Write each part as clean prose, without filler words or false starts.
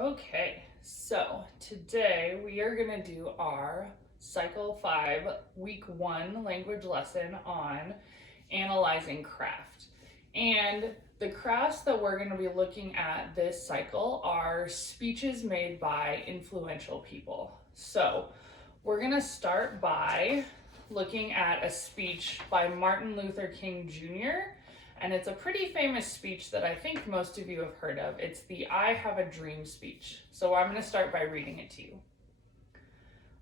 Okay, so today we are going to do our Cycle 5 Week 1 language lesson on analyzing craft. And the crafts that we're going to be looking at this cycle are speeches made by influential people. So we're going to start by looking at a speech by Martin Luther King Jr. And it's a pretty famous speech that I think most of you have heard of. It's the I Have a Dream speech. So I'm going to start by reading it to you.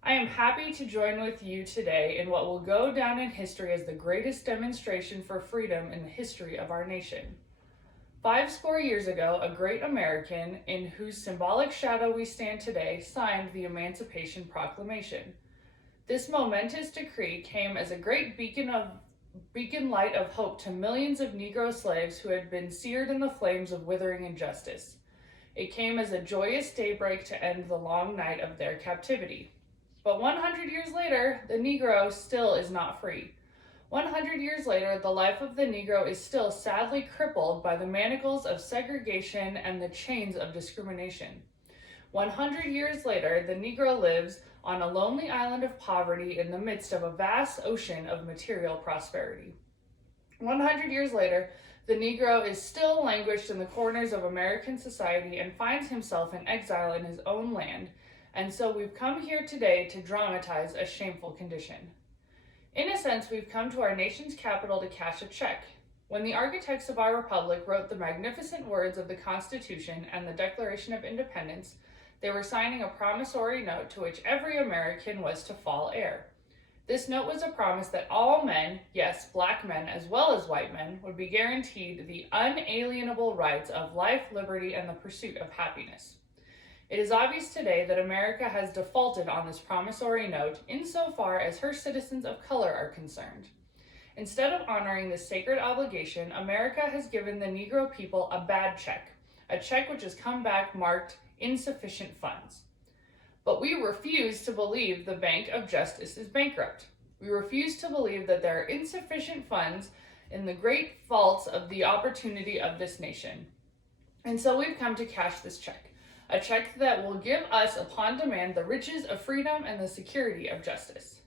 I am happy to join with you today in what will go down in history as the greatest demonstration for freedom in the history of our nation. 50 years ago, a great American, in whose symbolic shadow we stand today, signed the Emancipation Proclamation. This momentous decree came as a great beacon light of hope to millions of Negro slaves who had been seared in the flames of withering injustice. It came as a joyous daybreak to end the long night of their captivity. But 100 years later, the Negro still is not free. 100 years later, the life of the Negro is still sadly crippled by the manacles of segregation and the chains of discrimination. 100 years later, the Negro lives on a lonely island of poverty in the midst of a vast ocean of material prosperity. 100 years later, the Negro is still languished in the corners of American society and finds himself in exile in his own land, and so we've come here today to dramatize a shameful condition. In a sense, we've come to our nation's capital to cash a check. When the architects of our republic wrote the magnificent words of the Constitution and the Declaration of Independence, they were signing a promissory note to which every American was to fall heir. This note was a promise that all men, yes, black men as well as white men, would be guaranteed the unalienable rights of life, liberty, and the pursuit of happiness. It is obvious today that America has defaulted on this promissory note insofar as her citizens of color are concerned. Instead of honoring this sacred obligation, America has given the Negro people a bad check, a check which has come back marked insufficient funds. But we refuse to believe the Bank of Justice is bankrupt. We refuse to believe that there are insufficient funds in the great vaults of the opportunity of this nation. And so we've come to cash this check, a check that will give us upon demand the riches of freedom and the security of justice.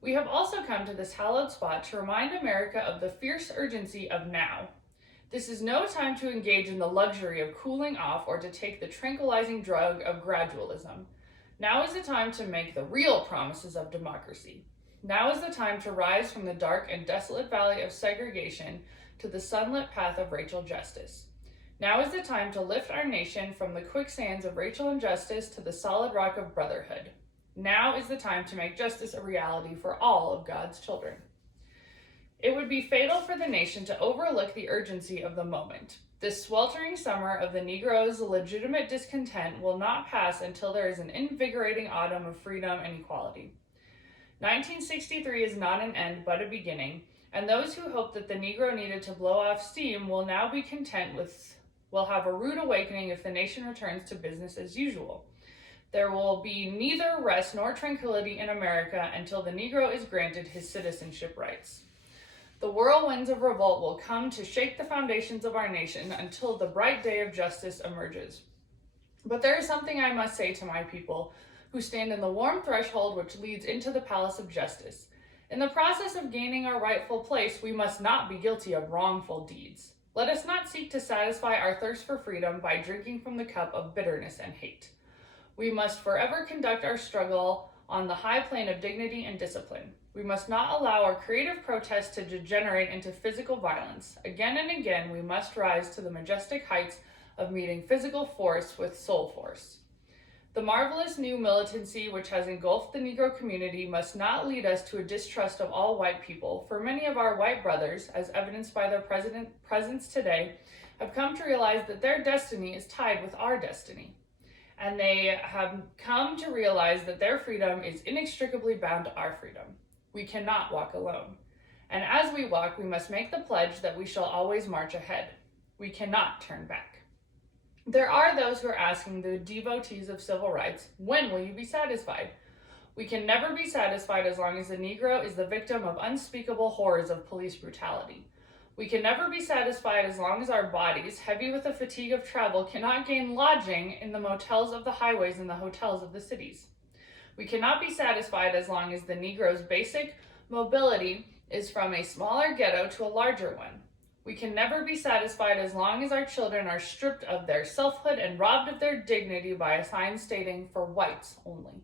We have also come to this hallowed spot to remind America of the fierce urgency of now. This is no time to engage in the luxury of cooling off or to take the tranquilizing drug of gradualism. Now is the time to make the real promises of democracy. Now is the time to rise from the dark and desolate valley of segregation to the sunlit path of racial justice. Now is the time to lift our nation from the quicksands of racial injustice to the solid rock of brotherhood. Now is the time to make justice a reality for all of God's children. It would be fatal for the nation to overlook the urgency of the moment. This sweltering summer of the Negro's legitimate discontent will not pass until there is an invigorating autumn of freedom and equality. 1963 is not an end but a beginning, and those who hoped that the Negro needed to blow off steam will now be content will have a rude awakening if the nation returns to business as usual. There will be neither rest nor tranquility in America until the Negro is granted his citizenship rights. The whirlwinds of revolt will come to shake the foundations of our nation until the bright day of justice emerges. But there is something I must say to my people who stand in the warm threshold which leads into the palace of justice. In the process of gaining our rightful place, we must not be guilty of wrongful deeds. Let us not seek to satisfy our thirst for freedom by drinking from the cup of bitterness and hate. We must forever conduct our struggle on the high plane of dignity and discipline. We must not allow our creative protests to degenerate into physical violence. Again and again, we must rise to the majestic heights of meeting physical force with soul force. The marvelous new militancy which has engulfed the Negro community must not lead us to a distrust of all white people, for many of our white brothers, as evidenced by their presence today, have come to realize that their destiny is tied with our destiny. And they have come to realize that their freedom is inextricably bound to our freedom. We cannot walk alone. And as we walk, we must make the pledge that we shall always march ahead. We cannot turn back. There are those who are asking the devotees of civil rights, when will you be satisfied? We can never be satisfied as long as the Negro is the victim of unspeakable horrors of police brutality. We can never be satisfied as long as our bodies, heavy with the fatigue of travel, cannot gain lodging in the motels of the highways and the hotels of the cities. We cannot be satisfied as long as the Negro's basic mobility is from a smaller ghetto to a larger one. We can never be satisfied as long as our children are stripped of their selfhood and robbed of their dignity by a sign stating for whites only.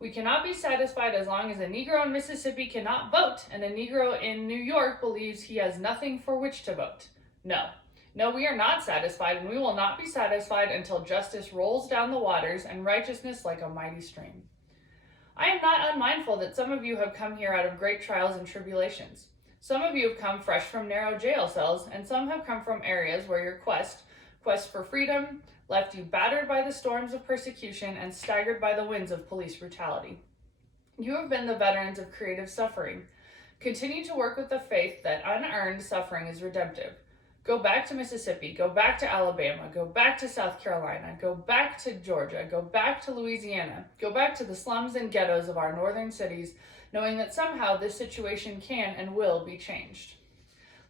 We cannot be satisfied as long as a Negro in Mississippi cannot vote and a Negro in New York believes he has nothing for which to vote. No, we are not satisfied, and we will not be satisfied until justice rolls down the waters and righteousness like a mighty stream. I am not unmindful that some of you have come here out of great trials and tribulations. Some of you have come fresh from narrow jail cells, and some have come from areas where your quest for freedom, left you battered by the storms of persecution and staggered by the winds of police brutality. You have been the veterans of creative suffering. Continue to work with the faith that unearned suffering is redemptive. Go back to Mississippi, go back to Alabama, go back to South Carolina, go back to Georgia, go back to Louisiana, go back to the slums and ghettos of our northern cities, knowing that somehow this situation can and will be changed.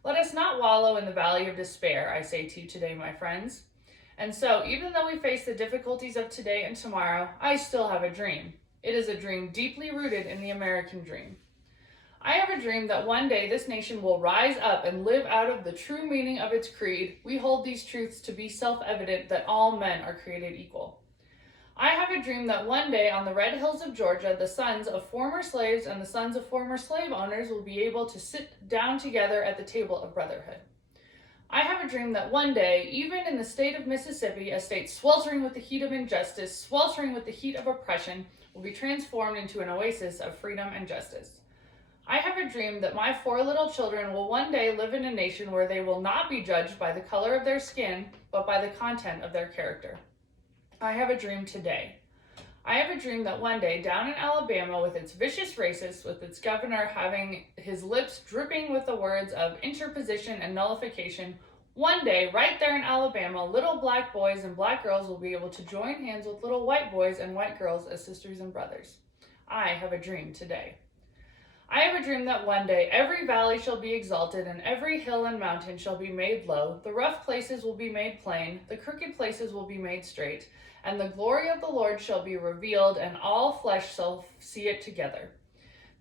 Let us not wallow in the valley of despair, I say to you today, my friends. And so, even though we face the difficulties of today and tomorrow, I still have a dream. It is a dream deeply rooted in the American dream. I have a dream that one day this nation will rise up and live out of the true meaning of its creed. We hold these truths to be self-evident that all men are created equal. I have a dream that one day on the red hills of Georgia, the sons of former slaves and the sons of former slave owners will be able to sit down together at the table of brotherhood. I have a dream that one day, even in the state of Mississippi, a state sweltering with the heat of injustice, sweltering with the heat of oppression, will be transformed into an oasis of freedom and justice. I have a dream that my 4 little children will one day live in a nation where they will not be judged by the color of their skin, but by the content of their character. I have a dream today. I have a dream that one day down in Alabama, with its vicious racists, with its governor having his lips dripping with the words of interposition and nullification, one day, right there in Alabama, little black boys and black girls will be able to join hands with little white boys and white girls as sisters and brothers. I have a dream today. I have a dream that one day every valley shall be exalted and every hill and mountain shall be made low. The rough places will be made plain, the crooked places will be made straight, and the glory of the Lord shall be revealed, and all flesh shall see it together.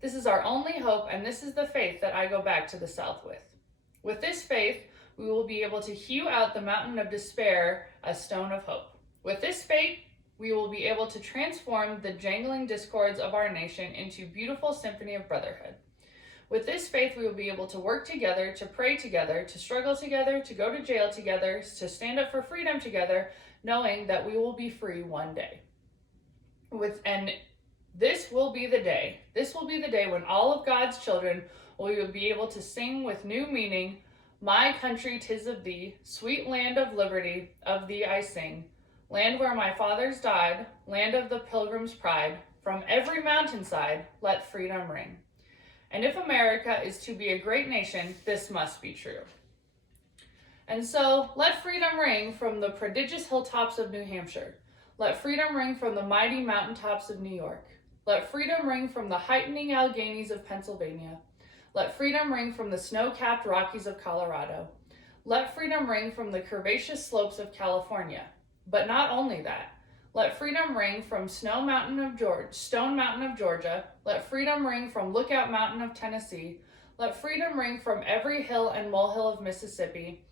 This is our only hope, and this is the faith that I go back to the South with. With this faith, we will be able to hew out the mountain of despair a stone of hope. With this faith, we will be able to transform the jangling discords of our nation into beautiful symphony of brotherhood. With this faith, we will be able to work together, to pray together, to struggle together, to go to jail together, to stand up for freedom together, knowing that we will be free one day. And this will be the day. This will be the day when all of God's children will be able to sing with new meaning, "My country, 'tis of thee, sweet land of liberty, of thee I sing. Land where my fathers died, land of the pilgrim's pride, from every mountainside let freedom ring." And if America is to be a great nation, this must be true. And so, let freedom ring from the prodigious hilltops of New Hampshire. Let freedom ring from the mighty mountaintops of New York. Let freedom ring from the heightening Alleghenies of Pennsylvania. Let freedom ring from the snow-capped Rockies of Colorado. Let freedom ring from the curvaceous slopes of California. But not only that. Let freedom ring from Stone Mountain of Georgia. Let freedom ring from Lookout Mountain of Tennessee. Let freedom ring from every hill and molehill of Mississippi.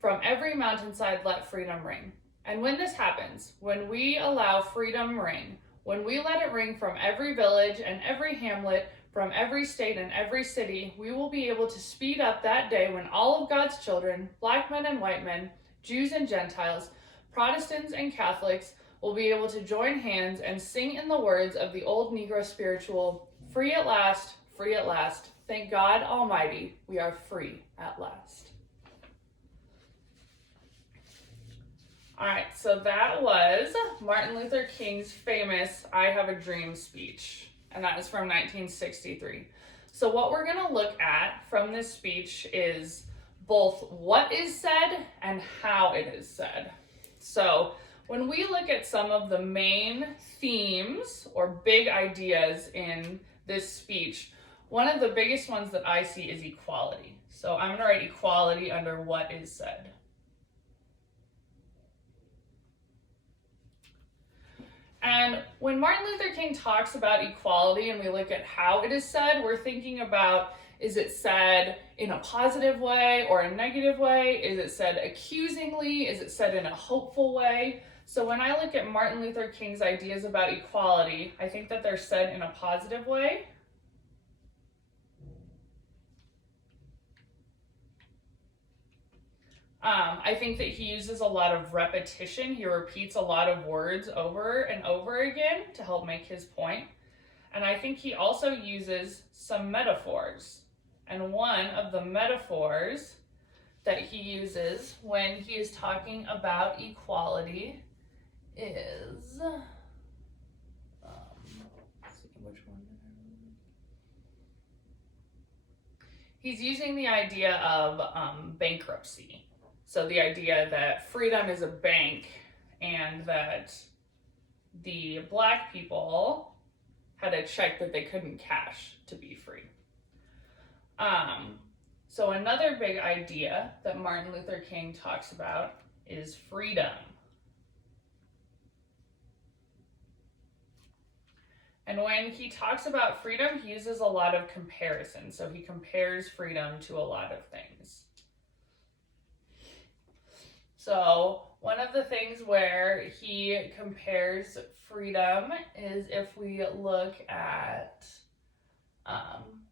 From every mountainside, let freedom ring. And when this happens, when we allow freedom ring, when we let it ring from every village and every hamlet, from every state and every city, we will be able to speed up that day when all of God's children, black men and white men, Jews and Gentiles, Protestants and Catholics, will be able to join hands and sing in the words of the old Negro spiritual, "Free at last, free at last. Thank God Almighty, we are free at last." All right, so that was Martin Luther King's famous "I Have a Dream" speech, and that is from 1963. So what we're going to look at from this speech is both what is said and how it is said. So when we look at some of the main themes or big ideas in this speech, one of the biggest ones that I see is equality. So I'm going to write equality under what is said. And when Martin Luther King talks about equality and we look at how it is said, we're thinking about, is it said in a positive way or a negative way? Is it said accusingly? Is it said in a hopeful way? So when I look at Martin Luther King's ideas about equality, I think that they're said in a positive way. I think that he uses a lot of repetition. He repeats a lot of words over and over again to help make his point. And I think he also uses some metaphors. And one of the metaphors that he uses when he is talking about equality is, let's see which one. He's using the idea of bankruptcy. So the idea that freedom is a bank and that the Black people had a check that they couldn't cash to be free. So another big idea that Martin Luther King talks about is freedom. And when he talks about freedom, he uses a lot of comparison. So he compares freedom to a lot of things. So one of the things where he compares freedom is if we look at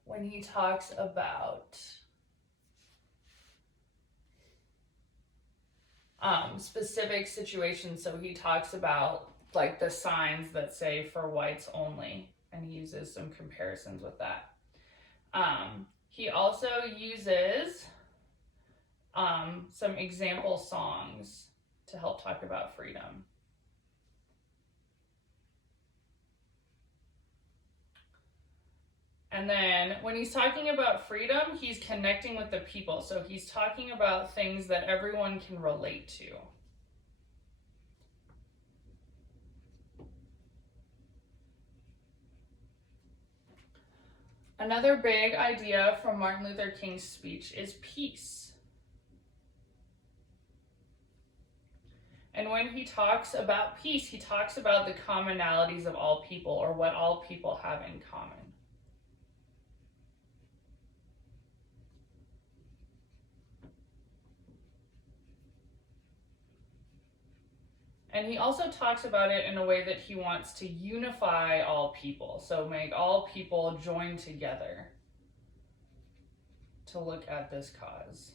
when he talks about specific situations. So he talks about like the signs that say for whites only, and he uses some comparisons with that. He also uses some example songs to help talk about freedom. And then when he's talking about freedom, he's connecting with the people. So he's talking about things that everyone can relate to. Another big idea from Martin Luther King's speech is peace. And when he talks about peace, he talks about the commonalities of all people, or what all people have in common. And he also talks about it in a way that he wants to unify all people. So make all people join together to look at this cause.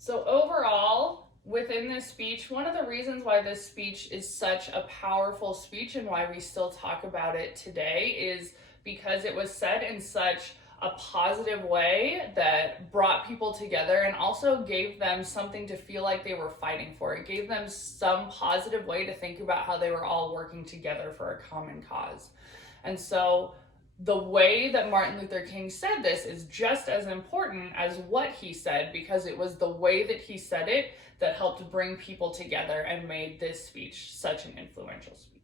So overall, within this speech, one of the reasons why this speech is such a powerful speech and why we still talk about it today is because it was said in such a positive way that brought people together and also gave them something to feel like they were fighting for. It gave them some positive way to think about how they were all working together for a common cause. And so the way that Martin Luther King said this is just as important as what he said, because it was the way that he said it that helped bring people together and made this speech such an influential speech.